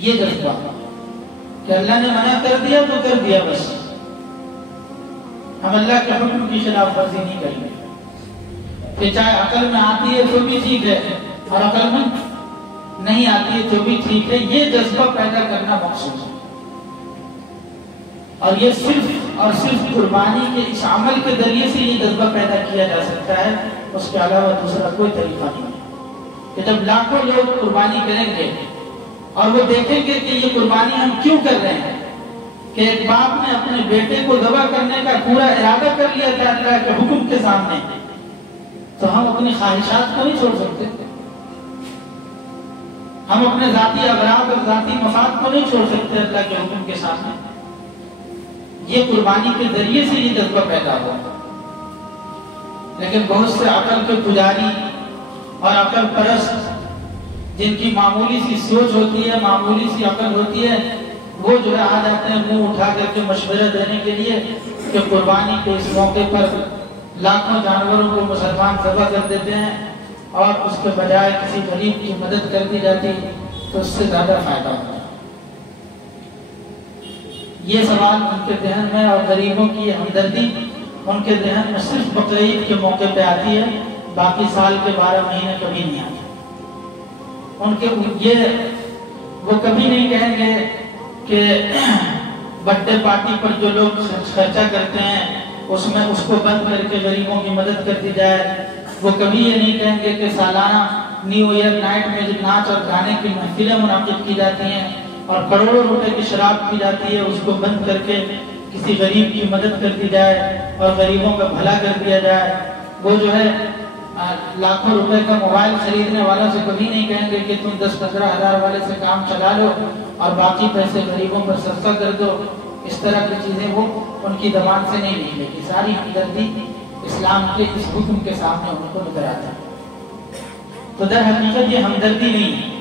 یہ جذبہ کہ اللہ نے منع کر دیا تو کر دیا بس، ہم اللہ کے حکم کی خلاف ورزی نہیں کریں گے، کہ چاہے عقل میں آتی ہے تو بھی ٹھیک ہے اور عقل میں نہیں آتی ہے تو بھی ٹھیک ہے، یہ جذبہ پیدا کرنا مقصود ہے۔ اور یہ صرف اور صرف قربانی کے اس عمل کے ذریعے سے یہ جذبہ پیدا کیا جا سکتا ہے، اس کے علاوہ دوسرا کوئی طریقہ نہیں ہے۔ کہ جب لاکھوں لوگ قربانی کریں گے اور وہ دیکھیں گے کہ یہ قربانی ہم کیوں کر رہے ہیں، کہ ایک باپ نے اپنے بیٹے کو ذبح کرنے کا پورا ارادہ کر لیا تھا اللہ کے حکم کے سامنے، تو ہم اپنی خواہشات کو نہیں چھوڑ سکتے، ہم اپنے ذاتی اغراض اور ذاتی مفاد کو نہیں چھوڑ سکتے اللہ کے حکم کے سامنے۔ یہ قربانی کے ذریعے سے یہ جذبہ پیدا ہوا، لیکن بہت سے عقل کے پجاری اور عقل پرست جن کی معمولی سی سوچ ہوتی ہے، معمولی سی عقل ہوتی ہے، وہ جو ہے آ جاتے ہیں منہ اٹھا کر کے مشورہ دینے کے لیے کہ قربانی کے اس موقع پر لاکھوں جانوروں کو مسلمان ذبح کر دیتے ہیں اور اس کے بجائے کسی غریب کی مدد کر دی جاتی تو اس سے زیادہ فائدہ ہوتا ہے۔ یہ سوال ان کے ذہن میں، اور غریبوں کی ہمدردی ان کے ذہن میں صرف بقرعید کے موقع پہ آتی ہے، باقی سال کے 12 مہینے کبھی نہیں آتے۔ وہ کبھی نہیں کہیں گے کہ برتھ ڈے پارٹی پر جو لوگ خرچہ کرتے ہیں اس میں اس کو بند کر کے غریبوں کی مدد کر دی جائے، وہ کبھی یہ نہیں کہیں گے کہ سالانہ نیو ایئر نائٹ میں جو ناچ اور گانے کی محفلیں منعقد کی جاتی ہیں اور کروڑوں روپے کی شراب پی جاتی ہے اس کو بند کر کے کسی غریب کی مدد کر دی جائے اور غریبوں کا بھلا کر دیا جائے۔ وہ جو ہے لاکھوں روپے کا موبائل خریدنے والوں سے کبھی نہیں کہیں گے کہ تم 10-15 ہزار والے سے کام چلا لو اور باقی پیسے غریبوں پر صدقہ کر دو۔ اس طرح کی چیزیں وہ ان کی زبان سے نہیں نکلے گی۔ ساری ہمدردی اسلام کے اس حکم کے سامنے ان کو نظر آتا ہے۔ تو در حقیقت یہ ہمدردی نہیں ہے،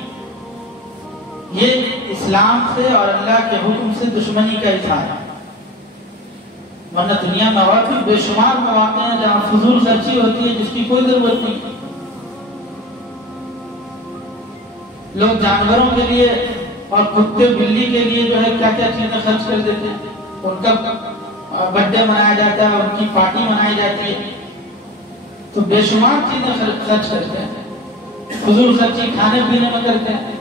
یہ اسلام سے اور اللہ کے حکم سے دشمنی کا اظہار ہے۔ ورنہ دنیا میں اور بھی بے شمار مواقع ہیں جہاں فضول خرچی ہوتی ہے جس کی کوئی ضرورت نہیں۔ لوگ جانوروں کے لیے اور کتے بلی کے لیے جو ہے کیا کیا چیزیں خرچ کر دیتے ہیں، ان کا برتھ ڈے منایا جاتا ہے، ان کی پارٹی منائی جاتی ہے، تو بے شمار چیزیں خرچ کرتے ہیں، فضول خرچی کھانے پینے میں کرتے ہیں۔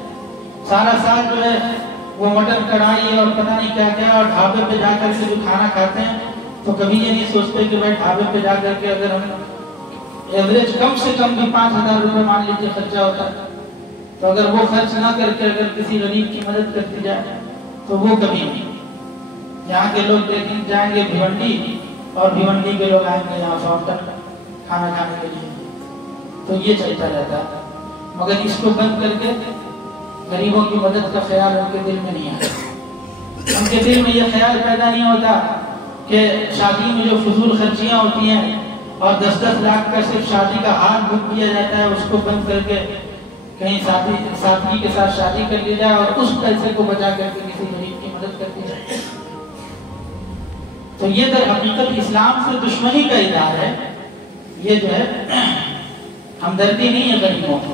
سارا سال جو ہے وہ مٹن کڑھائی اور پتہ نہیں کیا کیا اور ڈھابے پہ جا کر کے جو کھانا کھاتے ہیں تو کبھی یہ نہیں سوچتے کہ بھائی ڈھابے پہ جا کر کے اگر ہم ایوریج کم سے کم بھی 5,000 روپے مان لیجیے خرچہ ہوتا ہے، تو اگر وہ خرچ نہ کر کے اگر کسی غریب کی مدد کر دی جائے تو وہ کبھی نہیں۔ یہاں کے لوگ دیکھیں جائیں گے بھیونڈی اور بھیونڈی کے لوگ آئیں گے یہاں فاؤنٹن کھانا کھانے کے لیے، تو یہ چلتا رہتا ہے، مگر اس کو بند کر کے غریبوں کی مدد کا خیال ان کے دل میں نہیں آتا۔ ان کے دل میں یہ خیال پیدا نہیں ہوتا کہ شادی میں جو فضول خرچیاں ہوتی ہیں اور 10-10 لاکھ کا صرف شادی کا ہار بک کیا جاتا ہے اس کو بند کر کے کہیں ساتھی کے ساتھ شادی کر لی جائے اور اس پیسے کو بچا کر کے کسی غریب کی مدد کر دی جائے۔ تو یہ در حقیقت اسلام سے دشمنی کا اظہار ہے۔ یہ جو ہے ہمدردی نہیں ہے غریبوں کی،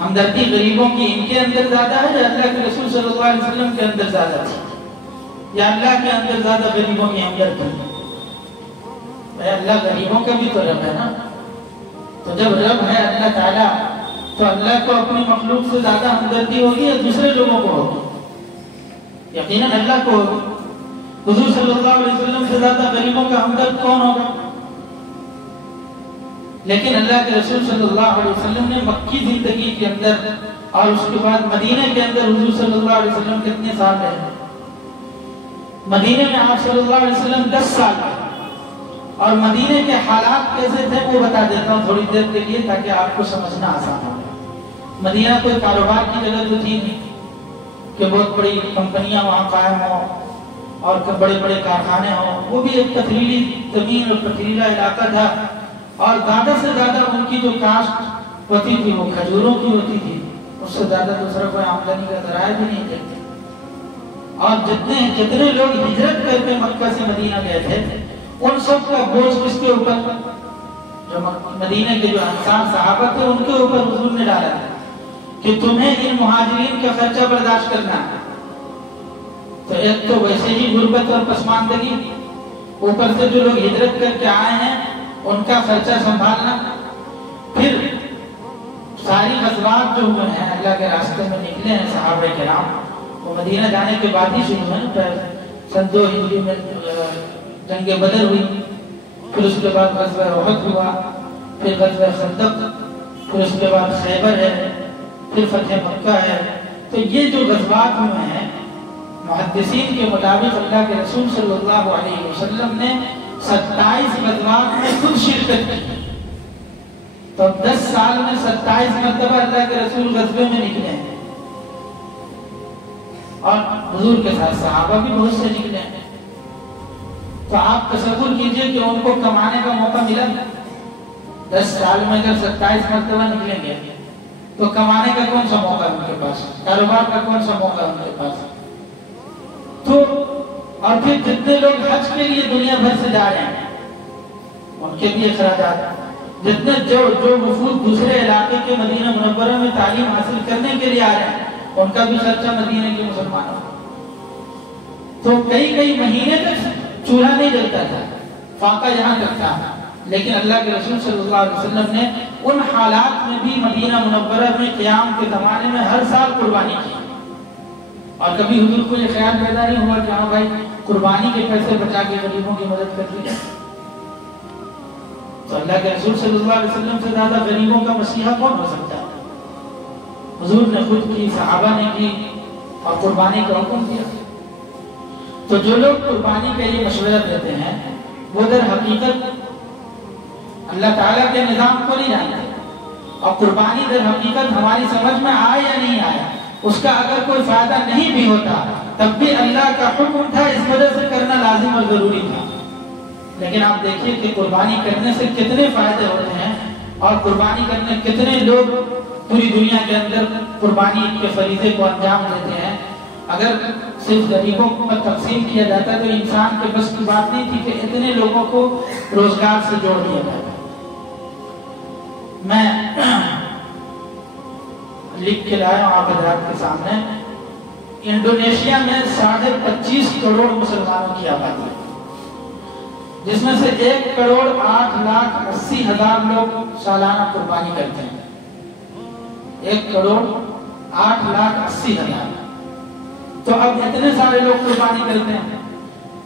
ہمدردی غریبوں کی ان کے اندر زیادہ ہے یا اللہ کے رسول صلی اللہ علیہ وسلم کے اندر زیادہ ہے، یا اللہ کے اندر زیادہ غریبوں کی ہمدردی ہے؟ اللہ غریبوں کا بھی تو رب ہے نا، تو جب رب ہے اللہ تعالیٰ تو اللہ کو اپنی مخلوق سے زیادہ ہمدردی ہوگی یا دوسرے لوگوں کو ہوگی؟ یقیناً اللہ کو ہوگی۔ حضور صلی اللہ علیہ وسلم سے زیادہ غریبوں کا ہمدرد کون ہوگا؟ لیکن اللہ کے رسول صلی اللہ علیہ وسلم نے مکی زندگی کے اندر اور اس کے بعد مدینہ کے اندر حضور صلی اللہ علیہ وسلم کتنے سال رہے؟ مدینہ میں آپ صلی اللہ علیہ وسلم 10 سال رہے، اور مدینہ کے حالات کیسے تھے وہ بتا دیتا ہوں تھوڑی دیر کے لیے تاکہ آپ کو سمجھنا آسان ہو۔ مدینہ کوئی کاروبار کی جگہ تو تھی نہیں کہ بہت بڑی کمپنیاں وہاں قائم ہوں اور بڑے بڑے کارخانے ہوں، وہ بھی ایک پتھریلی زمین اور پتھریلا علاقہ تھا، اور زیادہ سے زیادہ ان کی جو کاشت ہوتی تھی وہ کھجوروں کی ہوتی تھی، اس سے زیادہ دوسرا کوئی آمدنی کا ذرائع بھی نہیں تھے۔ اور جتنے لوگ ہجرت کر کے مکہ سے مدینہ گئے تھے ان سب کا بوجھ کس کے اوپر؟ جو مدینہ کے جو انصار صحابہ تھے ان کے اوپر حضور نے ڈالا تھا، کہ تمہیں ان مہاجرین کا خرچہ برداشت کرنا ہے. تو ایک تو ویسے ہی غربت اور پسماندگی، اوپر سے جو لوگ ہجرت کر کے آئے ہیں ان کا خرچہ سنبھالنا، پھر ساری غزوات جو ہوئے ہیں اللہ کے راستے میں نکلے ہیں صحابہ کرام، وہ مدینہ جانے کے بعد ہی شروع ہوئے. سن 2 ہجری میں جنگ بدر ہوئی، پھر اس کے بعد غزوہ احد ہوا، پھر غزوہ خندق، پھر اس کے بعد خیبر ہے، پھر فتح مکہ ہے. تو یہ جو غزوات ہوئے ہیں محدثین کے مطابق اللہ کے رسول صلی اللہ علیہ وسلم نے 27 غزوات میں خود شرکت کی. تو 10 سال میں 27 مرتبہ اللہ کے رسول غزوے میں نکلے ہیں، اور حضور کے ساتھ صحابہ بھی بہت سے نکلے ہیں. تو آپ تصور کیجئے کہ ان کو کمانے کا موقع ملا. 10 سال میں اگر 27 مرتبہ نکلیں گے تو کمانے کا کون سا موقع ہے ان کے پاس، کاروبار کا کون سا موقع ہے ان کے پاس. تو اور پھر جتنے لوگ حج کے لیے دنیا بھر سے جا رہے ہیں ان کے بھی اخراجات، جتنے جو وفود دوسرے علاقے کے مدینہ منورہ میں تعلیم حاصل کرنے کے لیے آ رہے ہیں ان کا بھی خرچہ مدینہ کے مسلمانوں. تو کئی مہینے تک چولہا نہیں جلتا تھا، فاقہ یہاں تک تھا، لیکن اللہ کے رسول صلی اللہ علیہ وسلم نے ان حالات میں بھی مدینہ منورہ میں قیام کے زمانے میں ہر سال قربانی کی. اور کبھی حضور کو یہ خیال پیدا نہیں ہوا کہ ہاں بھائی قربانی کے پیسے بچا کے غریبوں کی مدد کر دی. تو اللہ کے رسول صلی اللہ علیہ وسلم سے زیادہ غریبوں کا مسیحا کون ہو سکتا ہے؟ حضور نے خود کی، صحابہ نے کی، اور قربانی کا حکم دیا. تو جو لوگ قربانی کے لیے مشورہ دیتے ہیں وہ در حقیقت اللہ تعالیٰ کے نظام کو نہیں جانتے، اور قربانی در حقیقت ہماری سمجھ میں آئے یا نہیں آیا، اس کا اگر کوئی فائدہ نہیں بھی ہوتا تب بھی اللہ کا حکم تھا، اس وجہ سے کرنا لازم اور ضروری تھا. لیکن آپ دیکھیے کہ قربانی کرنے سے کتنے فائدے ہوتے ہیں، اور قربانی کرنے کتنے لوگ پوری دنیا کے اندر قربانی کے فریضے کو انجام دیتے ہیں. اگر صرف غریبوں کو تقسیم کیا جاتا تو انسان کے بس کی بات نہیں تھی کہ اتنے لوگوں کو روزگار سے جوڑ دیا جاتا. میں لکھ کے لایا ہوں آپ حضرات کے سامنے، انڈونیشیا میں 25.5 کروڑ مسلمانوں کی آبادی ہے، جس میں سے 1,08,80,000 لوگ سالانہ قربانی کرتے ہیں. 1,08,80,000. تو اب اتنے سارے لوگ قربانی کرتے ہیں.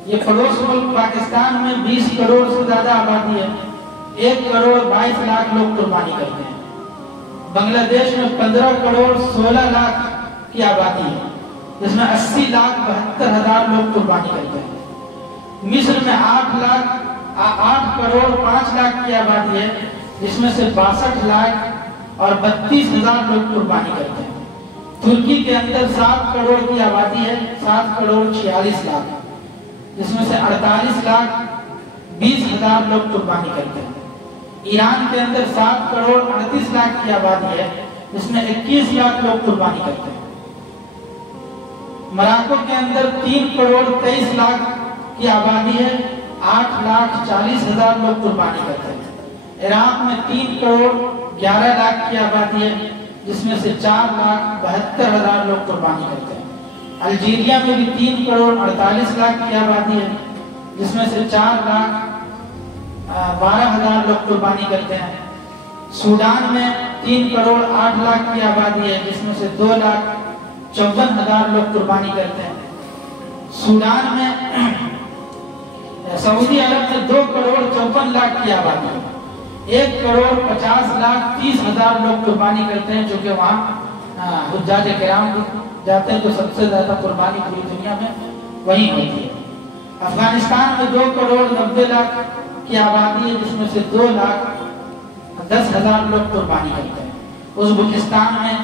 یہ پڑوس ملک پاکستان میں 20 کروڑ سے زیادہ آبادی ہے، 1,22,00,000 لوگ قربانی کرتے ہیں. بنگلہ دیش میں 15 کروڑ 16 لاکھ کی آبادی ہے، جس میں 80,72,000 لوگ قربانی کرتے ہیں. مصر میں 8 کروڑ 5 لاکھ کی آبادی ہے، جس میں سے 62 لاکھ اور 32,000 لوگ قربانی کرتے ہیں. ترکی کے اندر 7 کروڑ کی آبادی ہے، 7 کروڑ 46 لاکھ، جس میں سے 48 لاکھ 20,000 لوگ قربانی کرتے ہیں. ایران کے اندر 7 کروڑ 38 لاکھ کی آبادی ہے، جس میں 21 لاکھ لوگ قربانی کرتے ہیں. مراکو کے اندر 3 کروڑ 23 لاکھ کی آبادی ہے، 8,40,000 لوگ قربانی کرتے ہیں. عراق میں 3 کروڑ 11 لاکھ کی آبادی ہے، جس میں سے 4,72,000 لوگ قربانی کرتے ہیں. الجیریا میں بھی 3 کروڑ 48 لاکھ کی آبادی ہے، جس میں سے 4,12,000 لوگ قربانی کرتے ہیں. سوڈان میں 3 کروڑ 8 لاکھ کی آبادی ہے، جس میں سے 2,54,000 لوگ قربانی کرتے ہیں. سوڈان میں سعودی عرب میں 2 کروڑ 54 لاکھ کی آبادی ہے، 1 کروڑ 50,30,000 لوگ قربانی کرتے ہیں، جو کہ وہاں حجاج کرام جاتے ہیں تو سب سے زیادہ قربانی پوری دنیا میں وہی ہوتی ہے. افغانستان میں 2 کروڑ 90 لاکھ کی آبادی ہے، جس میں سے 2,10,000 لوگ قربانی کرتے ہیں. ازبکستان میں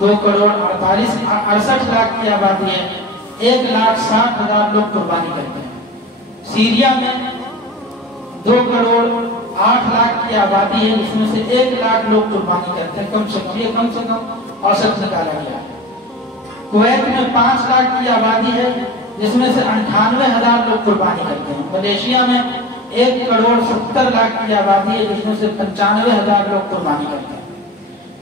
2 کروڑ 68 لاکھ کی آبادی ہے، 1,60,000 لوگ قربانی کرتے ہیں. سیریا میں 2 کروڑ 8 لاکھ کی آبادی ہے، جس میں سے 1 لاکھ لوگ قربانی کرتے ہیں. کم سے کم اوسط نکالا گیا ہے. کویت میں 5 لاکھ کی آبادی ہے، جس میں سے 98,000 لوگ قربانی کرتے ہیں. ملیشیا میں 1 کروڑ 70 لاکھ کی آبادی ہے، جس میں سے 95,000 لوگ قربانی کرتے ہیں.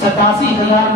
87,000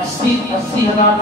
80,000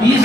20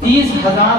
30,000